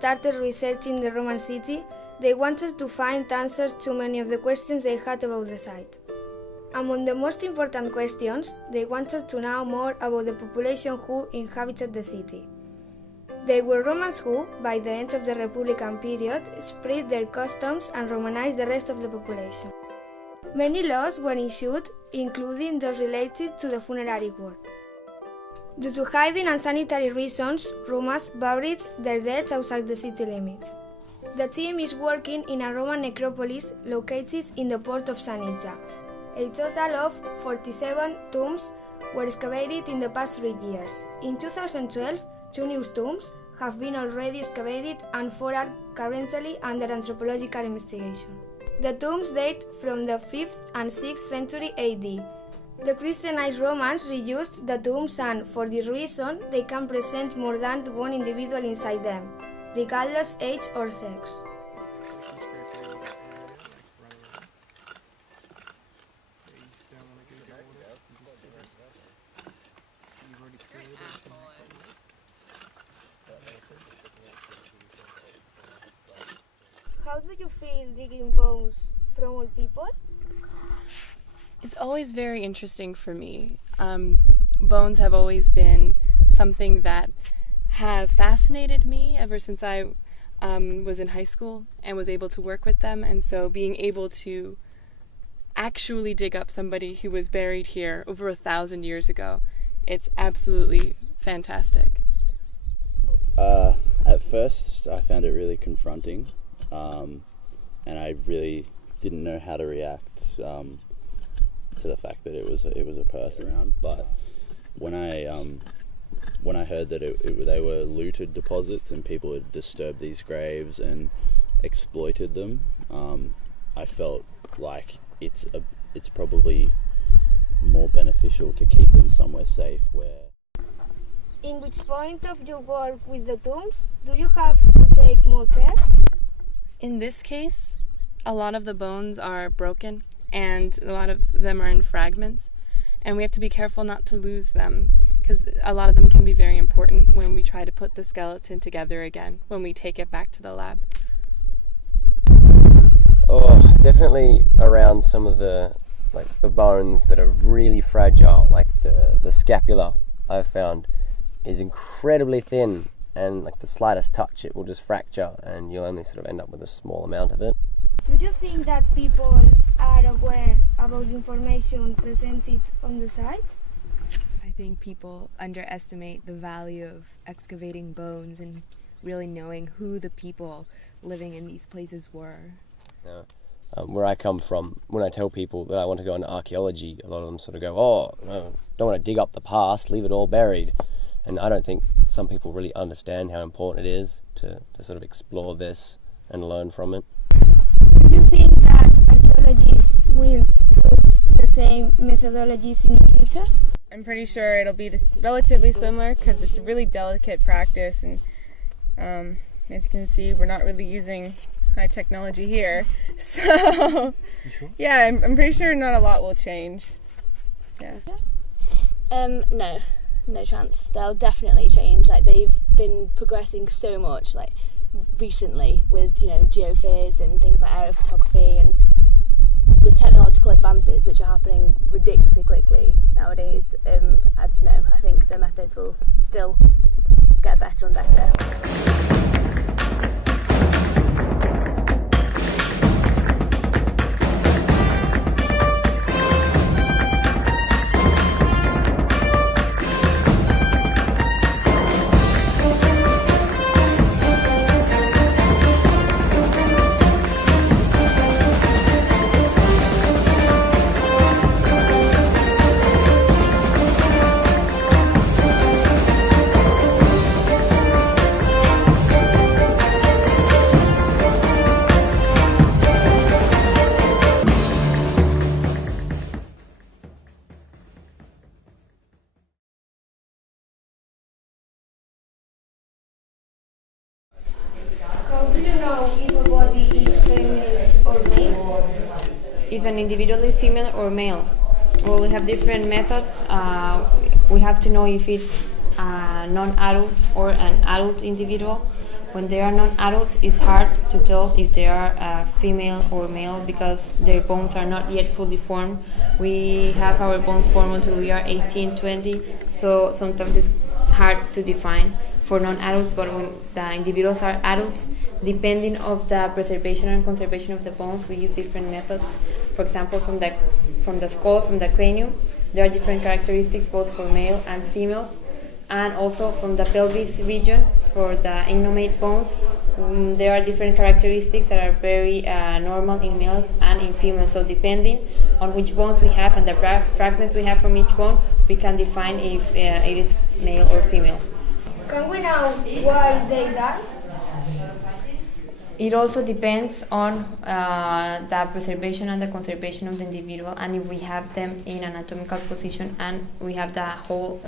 started researching the Roman city, they wanted to find answers to many of the questions they had about the site. Among the most important questions, they wanted to know more about the population who inhabited the city. They were Romans who, by the end of the Republican period, spread their customs and Romanized the rest of the population. Many laws were issued, including those related to the funerary work. Due to hygiene and sanitary reasons, Romans buried their dead outside the city limits. The team is working in a Roman necropolis located in the port of Sanija. A total of 47 tombs were excavated in the past 3 years. In 2012, 2 new tombs have been already excavated and 4 are currently under anthropological investigation. The tombs date from the 5th and 6th century AD. The Christianized Romans reused the tombs and, for this reason, they can present more than one individual inside them, regardless age or sex. How do you feel digging bones from old people? It's always very interesting for me. Bones have always been something that have fascinated me ever since I was in high school and was able to work with them. And so being able to actually dig up somebody who was buried here over 1,000 years ago, it's absolutely fantastic. At first I found it really confronting, and I really didn't know how to react to the fact that it was a person around. But when I heard that they were looted deposits and people had disturbed these graves and exploited them, I felt like it's probably more beneficial to keep them somewhere safe. In which point of your work with the tombs do you have to take more care? In this case, a lot of the bones are broken and a lot of them are in fragments, and we have to be careful not to lose them because a lot of them can be very important when we try to put the skeleton together again, when we take it back to the lab. Oh, definitely around some of the bones that are really fragile, like the scapula I've found is incredibly thin, and like the slightest touch it will just fracture and you'll only sort of end up with a small amount of it. Do you think that people are aware about the information presented on the site? I think people underestimate the value of excavating bones and really knowing who the people living in these places were. Yeah. Where I come from, when I tell people that I want to go into archaeology, a lot of them sort of go, "Oh, no, don't want to dig up the past, leave it all buried." And I don't think some people really understand how important it is to sort of explore this and learn from it. Do you think that archaeologists will use the same methodologies in the future? I'm pretty sure it'll be relatively similar because it's a really delicate practice, and as you can see, we're not really using high technology here. So, you sure? Yeah, I'm pretty sure not a lot will change. Yeah. No chance. They'll definitely change. Like, they've been progressing so much, like recently with geophys and things like aerophotography, and with technological advances which are happening ridiculously quickly nowadays. I think the methods will still get better and better. If an individual is female or male. Well, we have different methods. We have to know if it's a non-adult or an adult individual. When they are non-adult, it's hard to tell if they are female or male because their bones are not yet fully formed. We have our bones formed until we are 18, 20, so sometimes it's hard to define for non-adults, but when the individuals are adults, depending of the preservation and conservation of the bones, we use different methods. For example, from the skull, from the cranium, there are different characteristics both for male and females, and also from the pelvis region for the innomate bones. There are different characteristics that are very normal in males and in females. So depending on which bones we have and the fragments we have from each bone, we can define if it is male or female. Can we know why they die? It also depends on the preservation and the conservation of the individual, and if we have them in an anatomical position and we have the whole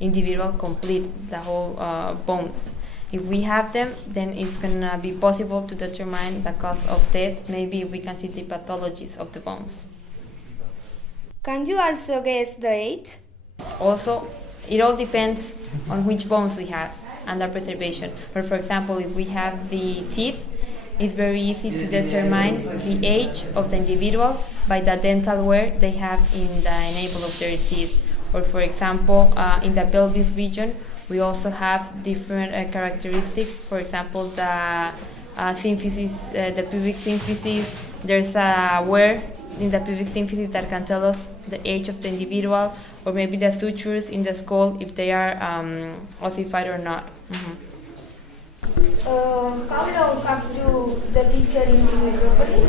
individual complete, the whole bones. If we have them, then it's gonna be possible to determine the cause of death. Maybe we can see the pathologies of the bones. Can you also guess the age? Also, it all depends on which bones we have and the preservation. But for example, if we have the teeth, it's very easy to determine the age of the individual by the dental wear they have in the enamel of their teeth. Or for example, in the pelvis region, we also have different characteristics. For example, the symphysis, the pubic symphysis, there's a wear in the pubic symphysis that can tell us the age of the individual, or maybe the sutures in the skull if they are ossified or not. How long have you the teacher in this necropolis?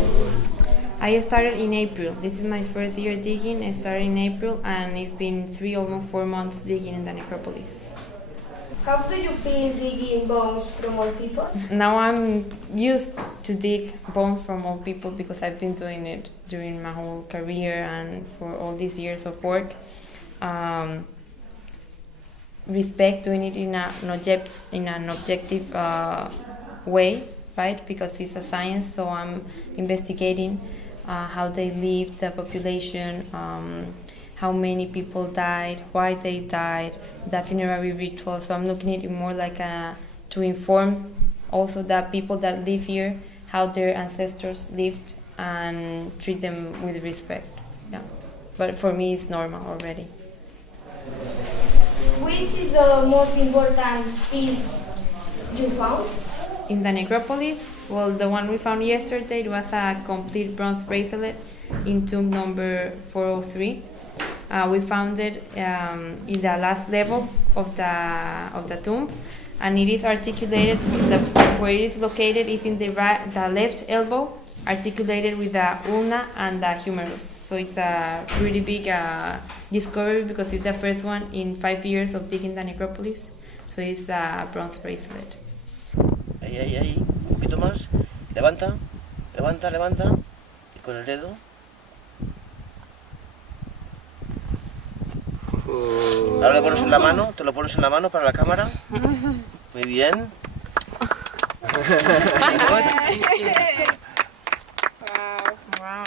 I started in April. This is my first year digging. I started in April and it's been almost 4 months digging in the necropolis. How do you feel digging bones from old people? Now I'm used to dig bones from old people because I've been doing it during my whole career and for all these years of work. Respect doing it in an objective way, right? Because it's a science, so I'm investigating how they live, the population, how many people died, why they died, the funerary ritual. So I'm looking at it more like to inform also the people that live here how their ancestors lived and treat them with respect. Yeah, but for me it's normal already. Which is the most important piece you found? In the necropolis, well, the one we found yesterday, it was a complete bronze bracelet in tomb number 403. We found it in the last level of the tomb, and it is articulated. Where it is located is in the left elbow, articulated with the ulna and the humerus. So it's a pretty big discovery because it's the first one in 5 years of digging the necropolis. So it's a bronze bracelet. Ahí, un poquito más. Levanta. Y con el dedo. Ahora le pones en la mano, te lo pones en la mano para la cámara. Muy bien. Wow.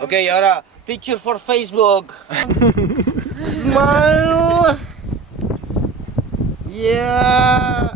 Ok, ahora, picture for Facebook. Smile. Yeah.